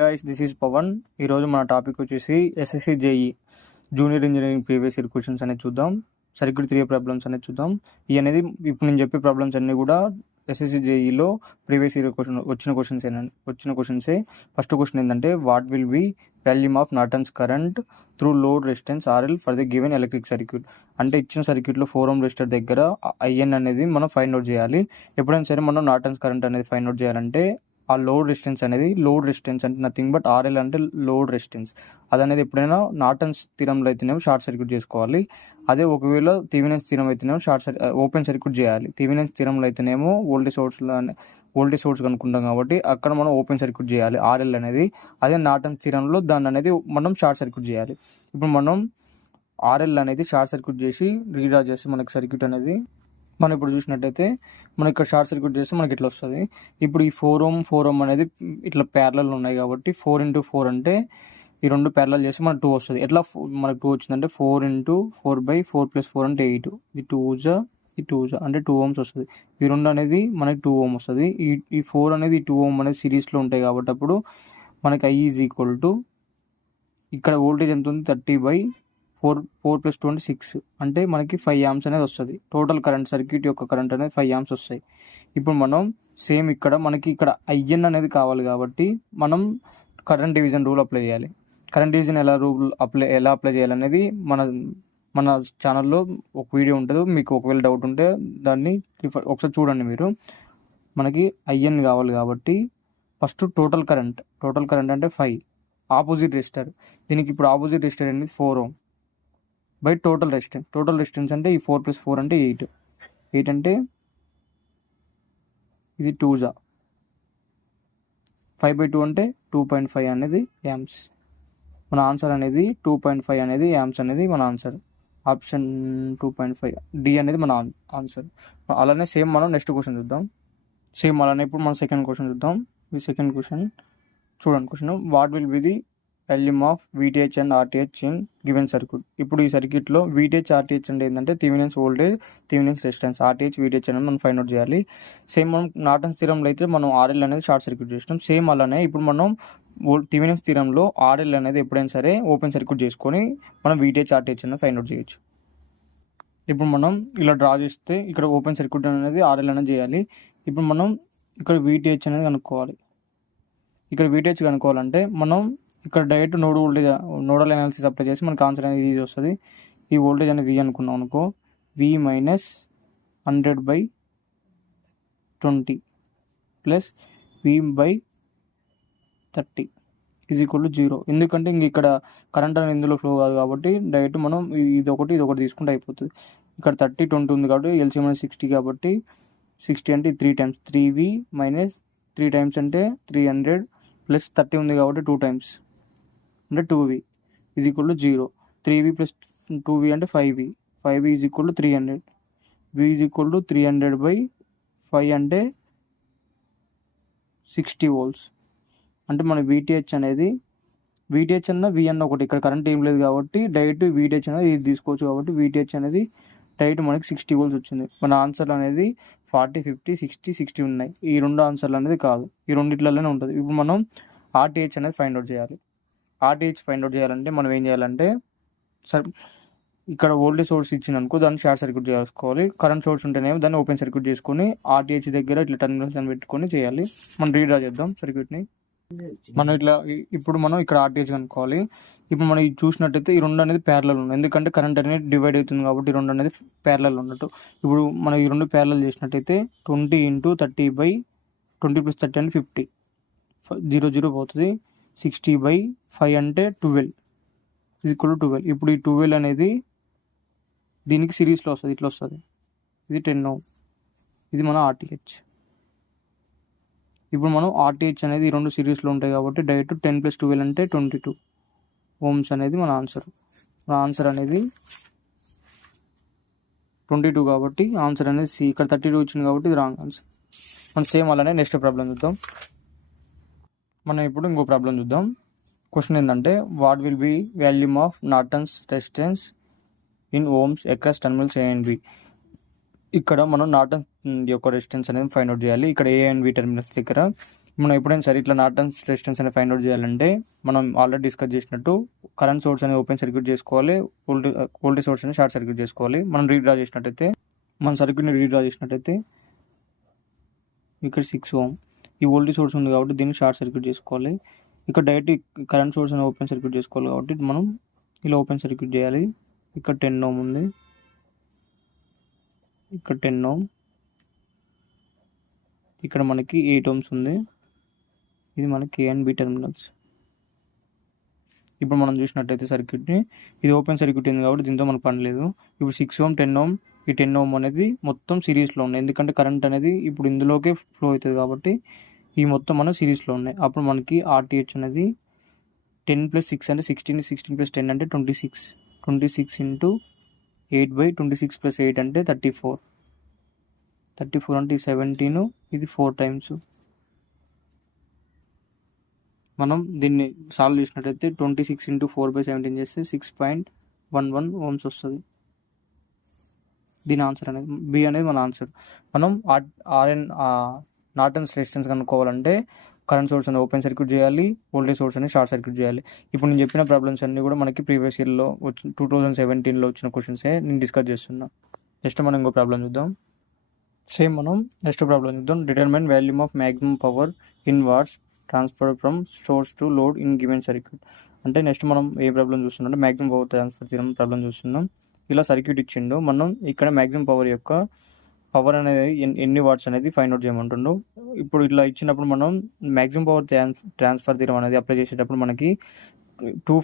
Guys, this is Pawan. ఈరోజు మన topic వచ్చేసి SSC JEE junior engineering previous year questions అనేది చూద్దాం. సర్క్యూట్ థియరీ ప్రాబ్లమ్స్ అనేది చూద్దాం. ఇవి అనేది ఇప్పుడు నేను చెప్పే ప్రాబ్లమ్స్ అన్నీ కూడా ఎస్ఎస్సి జేఈలో ప్రీవియస్ ఇయర్ వచ్చిన క్వశ్చన్సే. ఫస్ట్ క్వశ్చన్ ఏంటంటే, what will be volume of Norton's current through load resistance RL for the given electric circuit. అంటే ఇచ్చిన సర్క్యూట్లో 4 ohm రెసిస్టర్ దగ్గర ఐఎన్ అనేది మనం ఫైండ్ అవుట్ చేయాలి. ఎప్పుడైనా సరే మనం నార్టన్స్ కరెంట్ అనేది ఫైండ్ అవుట్ చేయాలంటే ఆ లోడ్ రెసిస్టెన్స్ అంటే నథింగ్ బట్ ఆర్ఎల్ అంటే లోడ్ రెసిస్టెన్స్. అదనేది ఎప్పుడైనా నార్టన్స్ థీరంలో అయితేనేమో షార్ట్ సర్క్యూట్ చేసుకోవాలి. అదే ఒకవేళ థెవెనిన్స్ థీరం అయితేనేమో ఓపెన్ సర్క్యూట్ చేయాలి. థెవెనిన్స్ థీరంలో అయితేనేమో వోల్టేజ్ సోర్స్ కనుక్కుంటాం కాబట్టి అక్కడ మనం ఓపెన్ సర్క్యూట్ చేయాలి ఆర్ఎల్ అనేది. అదే నార్టన్స్ థీరంలో దాన్ని అనేది మనం షార్ట్ సర్క్యూట్ చేయాలి. ఇప్పుడు మనం ఆర్ఎల్ అనేది షార్ట్ సర్క్యూట్ చేసి రీడ్రా చేసి మనకి సర్క్యూట్ అనేది మనం ఇప్పుడు చూసినట్టయితే మనకి ఇక్కడ షార్ట్ సర్క్యూట్ చేస్తే మనకి ఇట్లా వస్తుంది. ఇప్పుడు ఈ 4 ohm అనేది ఇట్లా ప్యారలల్ ఉన్నాయి కాబట్టి 4 into 4 అంటే ఈ రెండు ప్యారలల్ చేస్తే మనకు 2 వస్తుంది. ఎట్లా మనకు 2 వచ్చిందంటే 4 into 4/4 + 4 అంటే 8. ఇది 2 అంటే 2 ohms వస్తుంది. ఈ రెండు అనేది మనకి 2 ohm వస్తుంది. ఈ 4 అనేది 2 ohm అనేది సిరీస్లో ఉంటాయి కాబట్టి అప్పుడు మనకి I ఈజ్ ఈక్వల్ టు ఇక్కడ వోల్టేజ్ ఎంత ఉంది 30/4 + 2 అంటే 6 అంటే మనకి 5 amps అనేది వస్తుంది. టోటల్ కరెంట్ సర్క్యూట్ యొక్క కరెంట్ అనేది 5 amps వస్తాయి. ఇప్పుడు మనం సేమ్ మనకి ఇక్కడ ఐఎన్ అనేది కావాలి కాబట్టి మనం కరెంట్ డివిజన్ రూల్ అప్లై చేయాలి. కరెంట్ డివిజన్ ఎలా అప్లై చేయాలనేది మన ఛానల్లో ఒక వీడియో ఉంటుంది. మీకు ఒకవేళ డౌట్ ఉంటే దాన్ని ఒకసారి చూడండి మీరు. మనకి ఐఎన్ కావాలి కాబట్టి ఫస్ట్ టోటల్ కరెంట్ అంటే 5 ఆపోజిట్ రెసిస్టర్. దీనికి ఇప్పుడు ఆపోజిట్ రెసిస్టర్ అనేది 4 ohm బై టోటల్ రెసిస్టెన్స్ అంటే ఈ 4 + 4 అంటే 8 అంటే ఇది 2 5/2 అంటే 2.5 అనేది యాంప్స్. మన ఆన్సర్ అనేది 2.5 అనేది యాంప్స్ అనేది మన ఆన్సర్. ఆప్షన్ 2.5 డి అనేది మన ఆన్సర్. అలానే సేమ్ మనం నెక్స్ట్ క్వశ్చన్ చూద్దాం. అలానే ఇప్పుడు మనం సెకండ్ క్వశ్చన్ చూద్దాం. ఈ సెకండ్ క్వశ్చన్ చూడండి. Question, what will be the volume of VTH and RTH in given circuit. ఇప్పుడు ఈ సర్క్యూట్లో VTH RTH అంటే ఏంటంటే Thevenin's voltage, Thevenin's resistance, RTH VTH అనేది మనం ఫైండ్ అవుట్ చేయాలి. సేమ్ మనం నార్టన్స్ థీరంలో అయితే మనం RL అనేది షార్ట్ సర్క్యూట్ చేసినాం. సేమ్ అలానే ఇప్పుడు మనం థెవెనిన్స్ థీరంలో RL అనేది ఎప్పుడైనా సరే ఓపెన్ సర్క్యూట్ చేసుకొని మనం VTH RTH అనేది ఫైండ్ అవుట్ చేయొచ్చు. ఇప్పుడు మనం ఇలా డ్రా చేస్తే ఇక్కడ ఓపెన్ సర్క్యూట్ అనేది RL అనేది చేయాలి. ఇప్పుడు మనం ఇక్కడ VTH అనేది కనుక్కోవాలి. ఇక్కడ VTH కనుక్కోవాలంటే మనం ఇక్కడ డైరెక్ట్ నోడల్ అనాలిసిస్ అప్లై చేసి మనకు ఆన్సర్ అనేది ఇది వస్తుంది. ఈ వోల్టేజ్ అనేది V అనుకున్నాం అనుకో, V - 100/20 plus V/30 is equal to 0. ఎందుకంటే ఇంక ఇక్కడ కరెంట్ అనేది ఇందులో ఫ్లో కాదు కాబట్టి డైరెక్ట్ మనం ఇది ఒకటి తీసుకుంటే అయిపోతుంది. ఇక్కడ 30 20 ఉంది కాబట్టి LCM అనేది 60 కాబట్టి 60 అంటే 3 times 3V - 3 times అంటే 300 ప్లస్ 30 ఉంది కాబట్టి 2 times అంటే 2V is equal to 0. 3V + 2V అంటే 5V is equal to 300. V is equal to 300/5 అంటే 60 volts. అంటే మన VTH అనేది అన్న V అన్న ఒకటి. ఇక్కడ కరెంట్ ఏం లేదు కాబట్టి డైరెక్ట్ VTH అనేది ఇది తీసుకోవచ్చు కాబట్టి VTH అనేది డైరెక్ట్ మనకి 60 volts వచ్చింది. మన ఆన్సర్ అనేది 40 50 60 ఉన్నాయి. ఈ రెండు ఆన్సర్లు అనేది కాదు, ఈ రెండిట్లలోనే ఉంటుంది. ఇప్పుడు మనం RTH అనేది ఫైండ్ అవుట్ చేయాలి. RTH ఫైండ్ అవుట్ చేయాలంటే మనం ఏం చేయాలంటే ఇక్కడ వోల్టేజ్ సోర్స్ ఇచ్చిననుకో దాన్ని షార్ట్ సర్క్యూట్ చేసుకోవాలి. కరెంట్ సోర్స్ ఉంటేనేమో దాన్ని ఓపెన్ సర్క్యూట్ చేసుకొని RTH దగ్గర ఇట్లా టర్మినల్స్ అని పెట్టుకొని చేయాలి. మనం రీడ్రా చేద్దాం సర్క్యూట్ని. మనం ఇప్పుడు మనం ఇక్కడ RTH కనుక్కోవాలి. ఇప్పుడు మనం ఇది చూసినట్టయితే ఈ రెండు అనేది ప్యారలల్ ఉన్నాయి. ఎందుకంటే కరెంట్ అనేది డివైడ్ అవుతుంది కాబట్టి ఈ రెండు అనేది ప్యారలల్ ఉన్నట్టు. ఇప్పుడు మనం ఈ రెండు ప్యారలల్ చేసినట్టయితే 20 × 30/20 + 30 అంటే 50, 0 పోతుంది. 60/5 అంటే 12 ఈజ్ ఈక్వల్ టు 12. ఇప్పుడు ఈ 12 అనేది దీనికి సిరీస్లో వస్తుంది, ఇట్లా వస్తుంది. ఇది 10 ohm. ఇది మన RTH. ఇప్పుడు మనం RTH అనేది ఈ రెండు సిరీస్లో ఉంటాయి కాబట్టి డైరెక్ట్ 10 + 12 అంటే 22 ohms అనేది మన ఆన్సర్. మన ఆన్సర్ అనేది 22 కాబట్టి ఆన్సర్ అనేది C. ఇక్కడ 32 వచ్చింది కాబట్టి ఇది రాంగ్ ఆన్సర్. మనం సేమ్ అలానే నెక్స్ట్ ప్రాబ్లం చూద్దాం. మనం ఇప్పుడు ఇంకో ప్రాబ్లం చూద్దాం. క్వశ్చన్ ఏంటంటే, what will be volume of Norton's resistance in ohms across terminals A and B. ఇక్కడ మనం నార్టన్ యొక్క రెసిస్టెన్స్ అనేది ఫైండ్ అవుట్ చేయాలి. ఇక్కడ A and B టర్మినల్స్ దగ్గర మనం ఎప్పుడైనా సరే ఇట్లా నార్టన్స్ రెసిస్టెన్స్ అనేది ఫైండ్ అవుట్ చేయాలంటే మనం ఆల్రెడీ డిస్కస్ చేసినట్టు కరెంట్ సోర్స్ అనేది ఓపెన్ సర్క్యూట్ చేసుకోవాలి, వోల్టేజ్ సోర్స్ అనేది షార్ట్ సర్క్యూట్ చేసుకోవాలి. మనం రీడ్రా చేసినట్టయితే మన సర్క్యూట్ని రీడ్రా చేసినట్టయితే ఇక్కడ 6 ohm ఈ వోల్టేజ్ సోర్స్ ఉంది కాబట్టి దీన్ని షార్ట్ సర్క్యూట్ చేసుకోవాలి. ఇక్కడ డైరెక్ట్ కరెంట్ సోర్స్ అనేది ఓపెన్ సర్క్యూట్ చేసుకోవాలి కాబట్టి మనం ఇలా ఓపెన్ సర్క్యూట్ చేయాలి. ఇక్కడ 10 ohm ఉంది, ఇక్కడ 10 ohm, ఇక్కడ మనకి 8 ohms ఉంది. ఇది మనకి A అండ్ B టెర్మినల్స్. ఇప్పుడు మనం చూసినట్టయితే సర్క్యూట్ని ఇది ఓపెన్ సర్క్యూట్ ఉంది కాబట్టి దీంతో మనకు పని లేదు. ఇప్పుడు 6 ohm 10 ohm ఈ 10 ohm అనేది మొత్తం సిరీస్లో ఉన్నాయి, ఎందుకంటే కరెంట్ అనేది ఇప్పుడు ఇందులోకే ఫ్లో అవుతుంది కాబట్టి ఈ మొత్తం మన సిరీస్లో ఉన్నాయి. అప్పుడు మనకి RTH అనేది 10 + 6 అంటే 16, 16 + 10 అంటే 26, 26 × 8/26 + 8 అంటే 34, 34 అంటే 17, ఇది 4 times. మనం దీన్ని సాల్వ్ చేసినట్టయితే 26 × 4/17 చేస్తే 6.11 ohms వస్తుంది. దీని ఆన్సర్ అనేది బి అనేది మన ఆన్సర్. మనం నార్టన్స్ రెసిస్టెన్స్ కనుక్కోవాలంటే కరెంట్ సోర్స్ అనేది ఓపెన్ సర్క్యూట్ చేయాలి, వోల్టేజ్ సోర్స్ అనేది షార్ట్ సర్క్యూట్ చేయాలి. ఇప్పుడు నేను చెప్పిన ప్రాబ్లమ్స్ అన్నీ కూడా మనకి ప్రీవియస్ ఇయర్లో 2017లో వచ్చిన క్వశ్చన్సే నేను డిస్కస్ చేస్తున్నా. నెక్స్ట్ మనం ఇంకో ప్రాబ్లం చూద్దాం. సేమ్ మనం నెక్స్ట్ ప్రాబ్లం చూద్దాం. Determine volume of maximum power in watts transfer from source to load in given circuit. అంటే నెక్స్ట్ మనం ఏ ప్రాబ్లం చూస్తున్నాం అంటే maximum power transfer theorem problem చూస్తున్నాం. ఇలా సర్క్యూట్ ఇచ్చిండు, మనం ఇక్కడ మ్యాక్సిమం పవర్ యొక్క పవర్ అనేది ఎన్ని వాట్స్ అనేది ఫైండ్ అవుట్ చేయమంటుండు. ఇప్పుడు ఇట్లా ఇచ్చినప్పుడు మనం మ్యాక్సిమం పవర్ ట్రాన్స్ఫర్ థియరం అనేది అప్లై చేసేటప్పుడు మనకి 2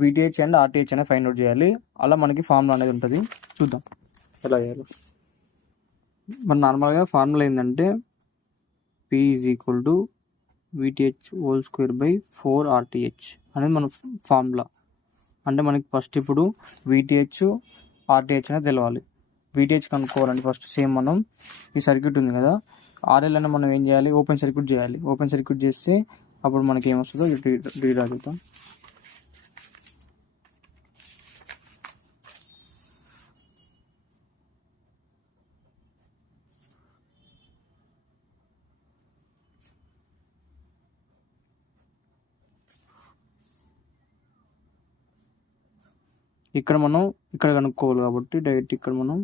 VTH అండ్ RTH అనేది ఫైండ్ అవుట్ చేయాలి. అలా మనకి ఫార్ములా అనేది ఉంటుంది, చూద్దాం ఎలా చేయాలి. మన నార్మల్గా ఫార్ములా ఏంటంటే P = VTH² 4 RTH అనేది మన ఫార్ములా. అంటే మనకి ఫస్ట్ ఇప్పుడు VTH RTH అనేది తెలవాలి. VTH కనుక్కోవాలంటే ఫస్ట్ సేమ్ మనం ఈ సర్క్యూట్ ఉంది కదా, RL అని మనం ఏం చేయాలి, ఓపెన్ సర్క్యూట్ చేయాలి. ఓపెన్ సర్క్యూట్ చేస్తే అప్పుడు మనకి ఏమొస్తుందో రీడ్ అవుతాం. ఇక్కడ మనం ఇక్కడ కనుక్కోవాలి కాబట్టి డైరెక్ట్ ఇక్కడ మనం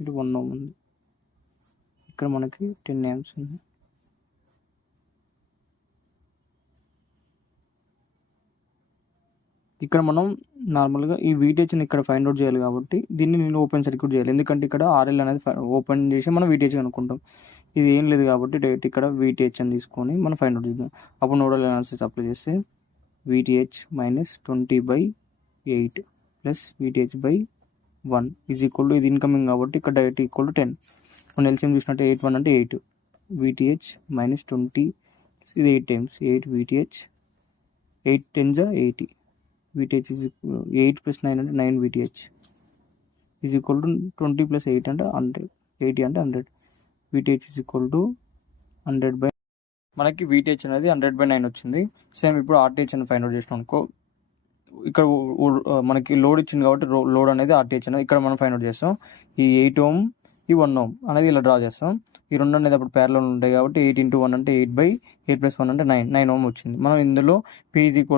ఇది 1 ohm ఉంది, ఇక్కడ మనకి 10 amps ఉంది. ఇక్కడ మనం నార్మల్గా ఈ VTHని ఇక్కడ ఫైండ్ అవుట్ చేయాలి కాబట్టి దీన్ని నేను ఓపెన్ సర్క్యూట్ చేయాలి, ఎందుకంటే ఇక్కడ RL అనేది ఓపెన్ చేసి మనం VTH కనుక్కుంటాం. ఇది ఏం లేదు కాబట్టి డైరెక్ట్ ఇక్కడ VTH అని తీసుకొని మనం ఫైండ్ అవుట్ చేద్దాం. అప్పుడు నోడల్ అనాలిసిస్ అప్లై చేస్తే VTH - 20/8 + VTH/1 = ఇది ఇన్కమింగ్ కాబట్టి ఇక్కడ డైరెక్ట్ = 10. మనం LCM చూసినట్టు 8 1 అంటే 8, VTH - 20 ఇది 8 times 8 VTH, 8 10s 80, VTH is 8 + 9 అంటే 9 VTH = 20 + 8 అంటే 100, 80 అంటే 100. VTH = 100/, మనకి VTH అనేది 100/9 వచ్చింది. సేమ్ ఇప్పుడు RTH అని ఫైండ్ అవుట్ చేసినాం అనుకో, ఇక్కడ మనకి లోడ్ ఇచ్చింది కాబట్టి లోడ్ అనేది RTH అనేది ఇక్కడ మనం ఫైండ్ అవుట్ చేస్తాం. ఈ 8 ohm ఈ 1 ohm అనేది ఇలా డ్రా చేస్తాం. ఈ రెండు అనేది అప్పుడు ప్యారలల్ ఉంటాయి కాబట్టి 8 × 1 అంటే 8/8 + 1 అంటే 9 ohm వచ్చింది. మనం ఇందులో P